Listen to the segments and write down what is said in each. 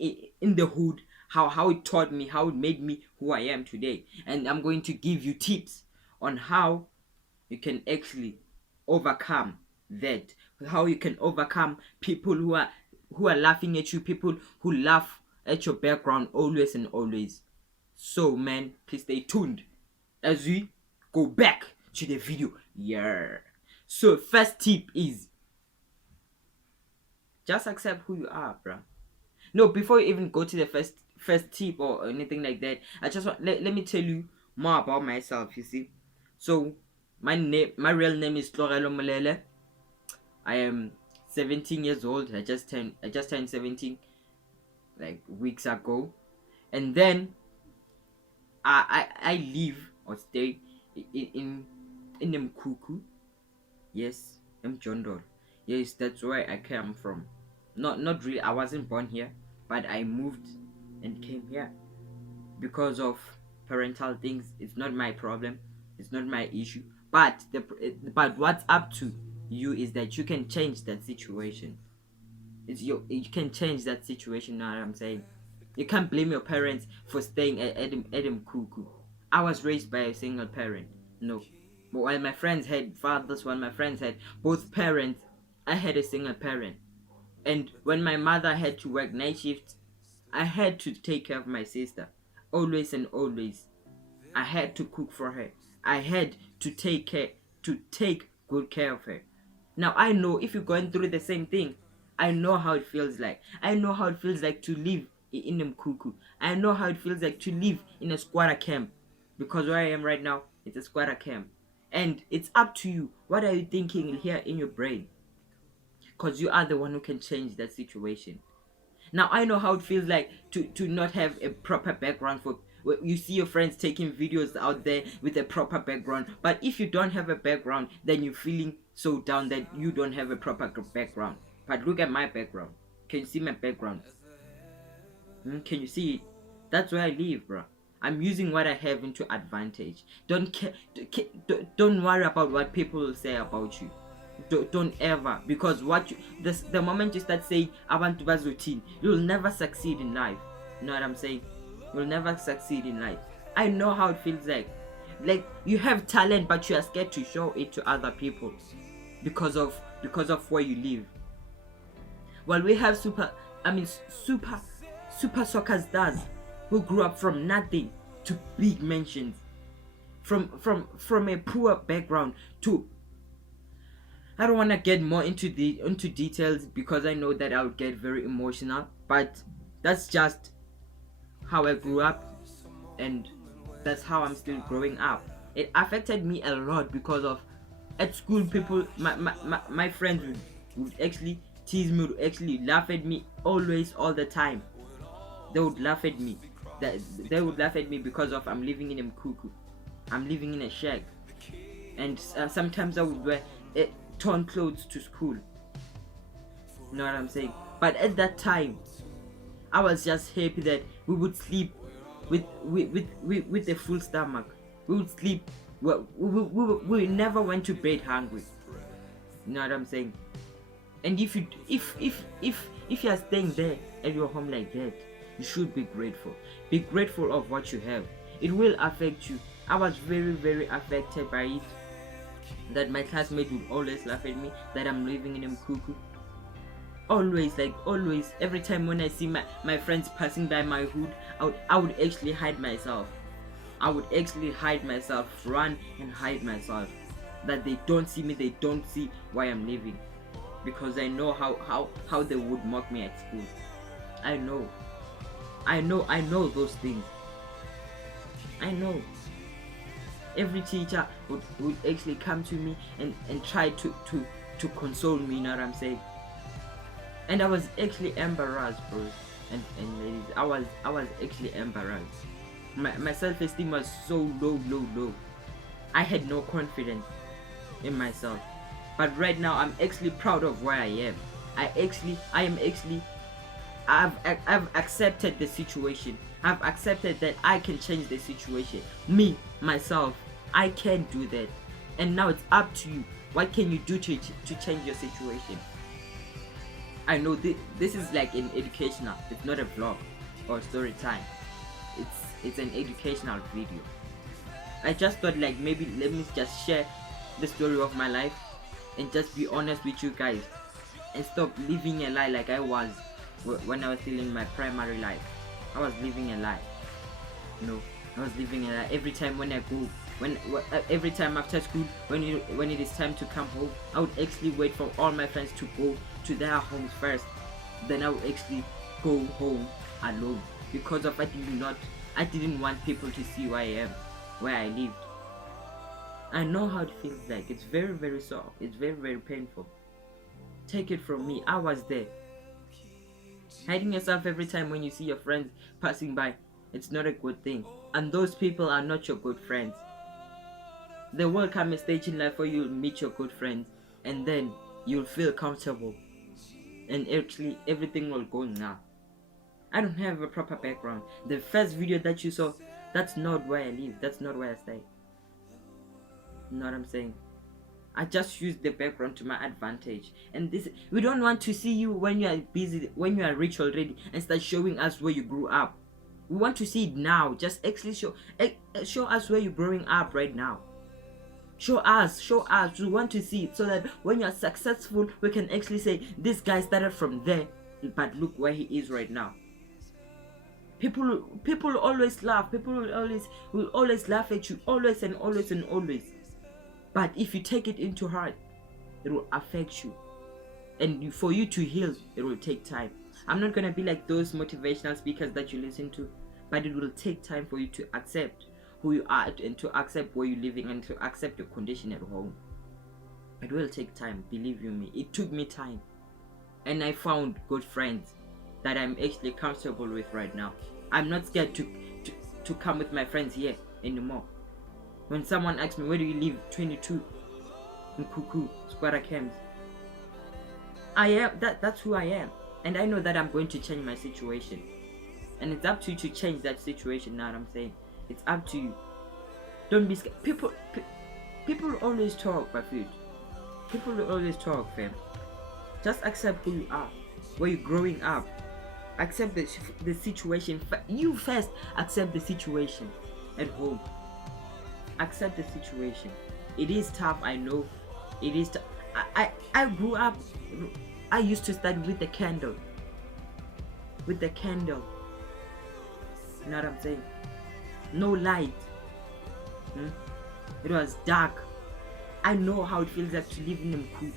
in the hood, how it taught me, how it made me who I am today. And I'm going to give you tips on how you can actually overcome that, how you can overcome people who are laughing at you, people who laugh at your background always and always. So man, please stay tuned as we go back to the video. Yeah. So first tip is just accept who you are, bro. No, before you even go to the first tip or anything like that, I just want let me tell you more about myself. You see, so my real name is Tlorelo Molele. I am 17 years old. I just turned 17 like weeks ago, and then I live or stay in Mkuku. Yes, Mjondol. Yes, that's where I came from. Not really. I wasn't born here, but I moved and came here because of parental things. It's not my problem. It's not my issue. But what's up to you is that you can change that situation. You can change that situation. Know what I'm saying? You can't blame your parents for staying at Adam Kuku. I was raised by a single parent. No. But while my friends had fathers, while my friends had both parents, I had a single parent. And when my mother had to work night shifts, I had to take care of my sister. Always and always. I had to cook for her. I had to take good care of her. Now I know if you're going through the same thing, I know how it feels like. I know how it feels like to live in Mkuku. I know how it feels like to live in a squatter camp. Because where I am right now, it's a squatter camp. And it's up to you. What are you thinking here in your brain? Because you are the one who can change that situation. Now I know how it feels like to not have a proper background for. You see your friends taking videos out there with a proper background, but if you don't have a background, then you're feeling so down that you don't have a proper background. But look at my background. Can you see my background? Can you see it? That's where I live, bro. I'm using what I have into advantage. Don't worry about what people will say about you. Don't ever, because the moment you start saying I want to be routine, you'll never succeed in life. You know what I'm saying? You'll never succeed in life. I know how it feels like you have talent but you are scared to show it to other people because of where you live. Well, we have super soccer stars who grew up from nothing to big mentions, from a poor background to. I don't want to get more into details because I know that I'll get very emotional, but that's just how I grew up, and that's how I'm still growing up. It affected me a lot because of at school people, my friends would actually tease me, would actually laugh at me always, all the time. They would laugh at me. They would laugh at me because of I'm living in Mkuku. I'm living in a shack, and sometimes I would wear torn clothes to school. You know what I'm saying? But at that time, I was just happy that we would sleep with a full stomach. We would sleep. We never went to bed hungry. You know what I'm saying? And if you are staying there at your home like that, you should be grateful. Be grateful of what you have. It will affect you. I was very, very affected by it. That my classmates would always laugh at me that I'm living in Mkuku. Always, every time when I see my friends passing by my hood, I would actually hide myself. Run and hide myself. That they don't see me, they don't see why I'm living. Because I know how they would mock me at school. I know those things. I know. Every teacher would actually come to me and try to console me, you know what I'm saying? And I was actually embarrassed, bro. And ladies, I was actually embarrassed. My self-esteem was so low. I had no confidence in myself. But right now I'm actually proud of where I am. I've accepted the situation. I've accepted that I can change the situation. Me, myself, I can do that. And now it's up to you. What can you do to change your situation? I know this is like an educational. It's not a vlog or story time. It's an educational video. I just thought like maybe let me just share the story of my life and just be honest with you guys and stop living a lie like I was when I was still in my primary life. I was living a lie. No, I was living a lie. Every time when I go, every time after school, when it is time to come home, I would actually wait for all my friends to go to their homes first. Then I would actually go home alone because of I didn't want people to see where I am, where I lived. I know how it feels like. It's very, very sore. It's very, very painful. Take it from me. I was there. Hiding yourself every time when you see your friends passing by, it's not a good thing. And those people are not your good friends. There will come a stage in life where you'll meet your good friends and then you'll feel comfortable. And actually everything will go now. I don't have a proper background. The first video that you saw, that's not where I live. That's not where I stay. You know what I'm saying? I just use the background to my advantage. And this, we don't want to see you when you are busy, when you are rich already, and start showing us where you grew up. We want to see it now. Just actually show us where you're growing up right now. Show us. We want to see it so that when you are successful, we can actually say this guy started from there, but look where he is right now. People always laugh. People will always laugh at you, always and always and always. But if you take it into heart, it will affect you. And for you to heal, it will take time. I'm not going to be like those motivational speakers that you listen to, but it will take time for you to accept who you are and to accept where you're living and to accept your condition at home. It will take time, believe you me. It took me time. And I found good friends that I'm actually comfortable with right now. I'm not scared to come with my friends here anymore. When someone asks me, where do you live? 22 in Kuku, Squatter Camps. I am that's who I am. And I know that I'm going to change my situation. And it's up to you to change that situation. Now what I'm saying, it's up to you. Don't be scared. People always talk, my food. People always talk, fam. Just accept who you are, where you're growing up. Accept the situation. You first accept the situation at home. Accept the situation. It is tough, I know. It is I grew up, I used to study with the candle. With the candle. You know what I'm saying? No light. It was dark. I know how it feels like to live in Mkuku.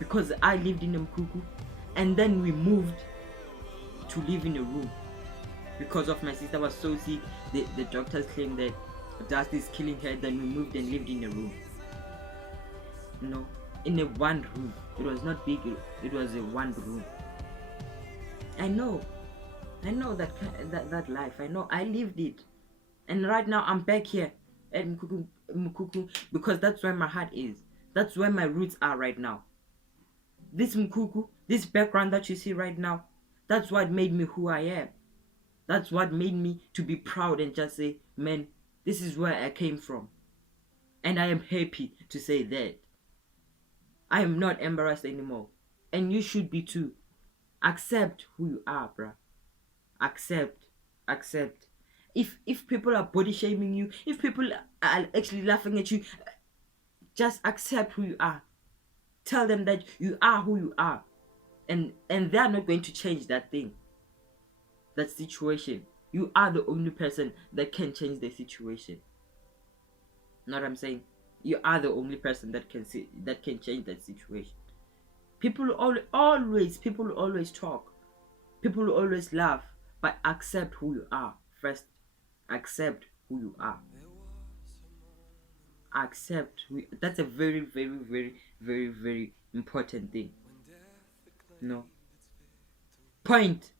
Because I lived in Mkuku and then we moved to live in a room. Because of my sister was so sick, the doctors claimed that dust is killing her. Then we moved and lived in a room. You know, in a one room. It was not big. It was a one room. I know that life. I know. I lived it, and right now I'm back here at Mkuku because that's where my heart is. That's where my roots are right now. This Mkuku, this background that you see right now, that's what made me who I am. That's what made me to be proud and just say, man, this is where I came from. And I am happy to say that. I am not embarrassed anymore. And you should be too. Accept who you are, bruh. Accept. If people are body shaming you, if people are actually laughing at you, just accept who you are. Tell them that you are who you are. And they are not going to change that thing. That situation. You are the only person that can change the situation. Know what I'm saying? You are the only person that can change that situation. People always talk. People always laugh, but accept who you are first. Accept who you are. That's a very, very, very, very, very important thing. No. Point.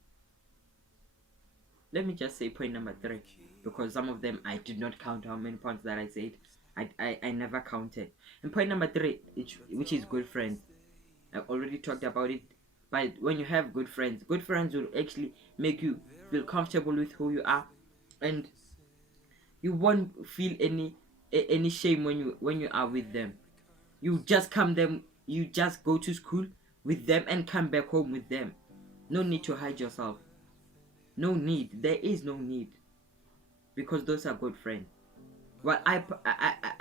Let me just say point number 3, because some of them I did not count how many points that I said. I never counted. And point number 3, which is good friends. I already talked about it. But when you have good friends will actually make you feel comfortable with who you are, and you won't feel any shame when you are with them. You just go to school, with them and come back home with them. No need to hide yourself. No need. There is no need, because those are good friends. Well, I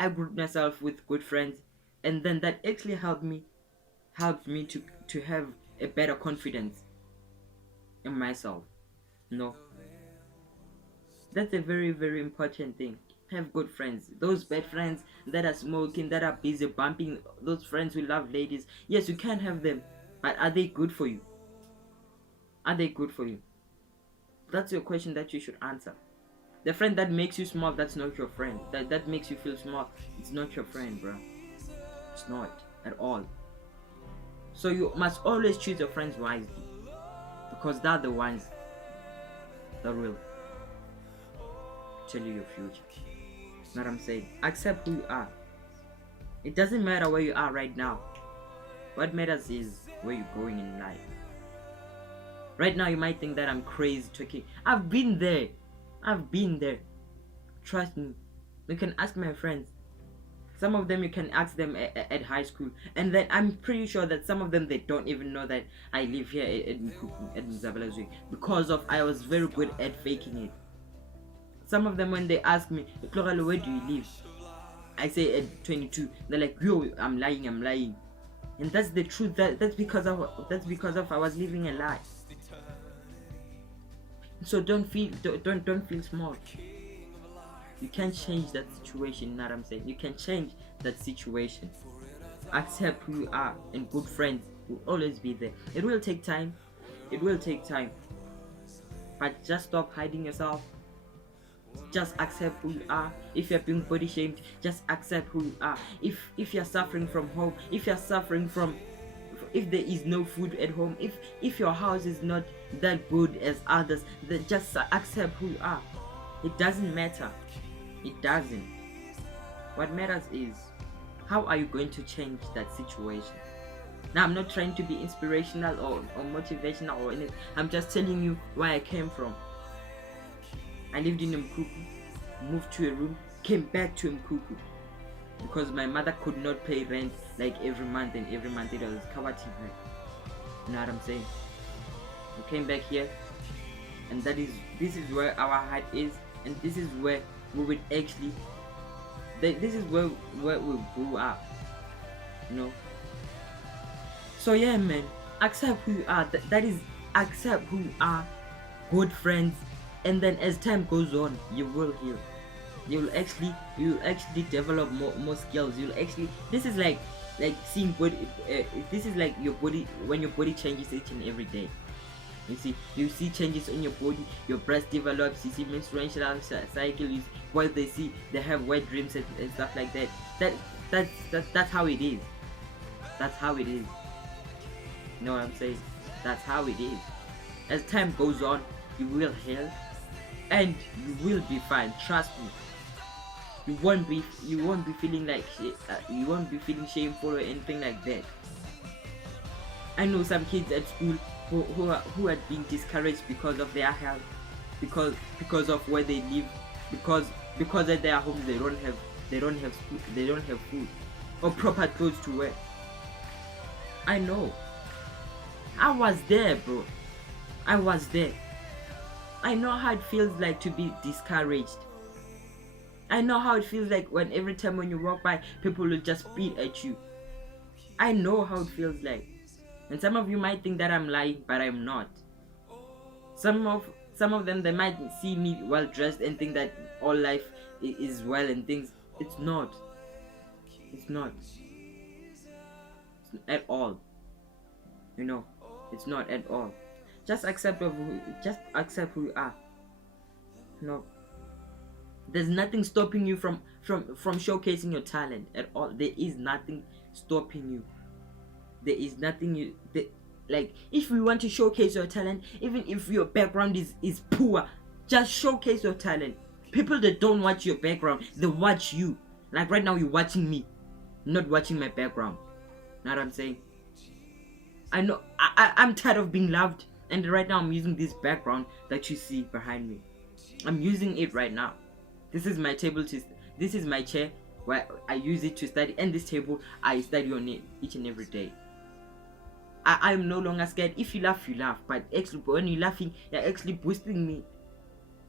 grouped myself with good friends, and then that actually helped me to have a better confidence in myself. No, that's a very, very important thing. Have good friends. Those bad friends that are smoking, that are busy bumping, those friends who love ladies, yes, you can have them, but are they good for you? Are they good for you? That's your question that you should answer. The friend that makes you small, that's not your friend. That makes you feel small, it's not your friend, bro. It's not at all. So you must always choose your friends wisely, because they're the ones that will tell you your future. Know what I'm saying? Accept who you are. It doesn't matter where you are right now. What matters is where you're going in life. Right now you might think that I'm crazy talking. I've been there. Trust me. You can ask my friends. Some of them you can ask them at high school, and then I'm pretty sure that some of them, they don't even know that I live here at Mzabalazwe, because of I was very good at faking it. Some of them, when they ask me, "Tlogalo, where do you live?" I say at 22. They're like, "Yo, I'm lying," and that's the truth. That's because of I was living a lie. So don't feel small. You can change that situation. You know what I'm saying? You can change that situation. Accept who you are, and good friends will always be there. It will take time. But just stop hiding yourself. Just accept who you are. If you're being body shamed, just accept who you are. If you're suffering from home, if there is no food at home, if your house is not that good as others, then just accept who you are. It doesn't matter. It doesn't. What matters is, how are you going to change that situation? Now, I'm not trying to be inspirational or motivational or anything. I'm just telling you where I came from. I lived in Mkuku, moved to a room, came back to Mkuku, because my mother could not pay rent like every month, and every month it was covered rent. You know what I'm saying? We came back here, and this is where our heart is, and this is where we would actually, this is where we grew up, you know. So yeah, man, accept who you are. That is, accept who you are. Good friends, and then as time goes on, you will heal. You will actually develop more skills. You'll actually, this is like seeing body. This is like your body, when your body changes each and every day. You see changes in your body. Your breast develops. You see menstrual cycle. While they have wet dreams and stuff like that. That's how it is. That's how it is. You know what I'm saying? That's how it is. As time goes on, you will heal, and you will be fine. Trust me. You won't be feeling like you won't be feeling shameful or anything like that. I know some kids at school who are being discouraged because of their health, because of where they live, because at their homes they don't have food or proper clothes to wear. I know. I was there, bro. I was there. I know how it feels like to be discouraged. I know how it feels like when every time when you walk by, people will just spit at you. I know how it feels like. And some of you might think that I'm lying, but I'm not. Some of them, they might see me well dressed and think that all life is well and things. It's not. It's not. It's at all. You know, it's not at all. Just accept who you are. No. There's nothing stopping you from showcasing your talent at all. There is nothing stopping you. There is nothing like, if you want to showcase your talent, even if your background is poor, just showcase your talent. People that don't watch your background, they watch you. Like right now, you're watching me, not watching my background. Know what I'm saying? I know I'm tired of being loved, and right now I'm using this background that you see behind me. I'm using it right now. This is my table this is my chair where I use it to study, and this table I study on it each and every day. I'm no longer scared. If you laugh, you laugh. But actually, when you're laughing, you're actually boosting me.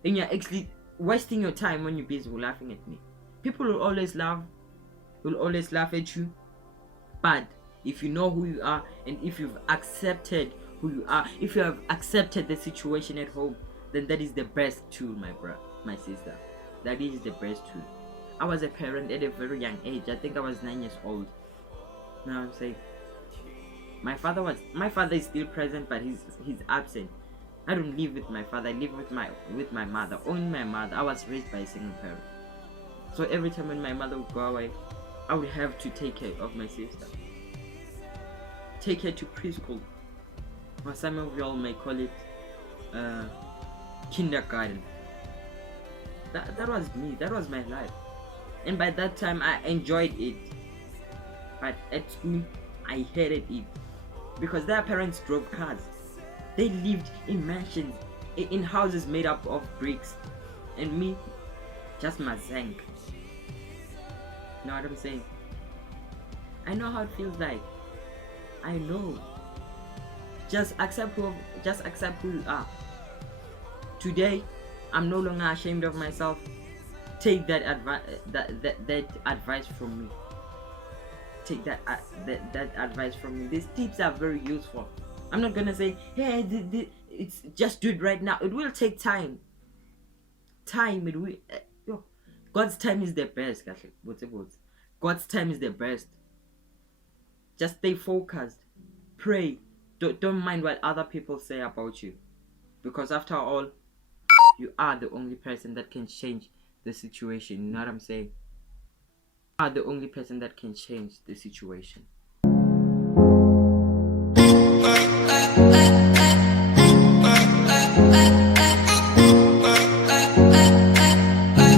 And you're actually wasting your time when you're busy laughing at me. People will always laugh at you. But if you know who you are, and if you've accepted who you are, if you have accepted the situation at home, then that is the best tool, my sister. That is the best tool. I was a parent at a very young age. I think I was 9 years old. Now I'm saying my father is still present, but he's absent. I don't live with my father. I live with my mother. Only my mother. I was raised by a single parent. So every time when my mother would go away, I would have to take care of my sister. Take her to preschool, or some of y'all may call it uh, kindergarten. That was me. That was my life. And by that time, I enjoyed it. But at school, I hated it because their parents drove cars. They lived in mansions, in houses made up of bricks, and me, just my zank. You know what I'm saying? I know how it feels like. I know. Just accept who you are. Today, I'm no longer ashamed of myself. Take that advice from me. Take that advice from me. These tips are very useful. I'm not gonna say, hey, it's just do it right now. It will take time. It will. God's time is the best. God's time is the best. Just stay focused. Pray. Don't mind what other people say about you, because after all, you are the only person that can change the situation. You know what I'm saying? You are the only person that can change the situation.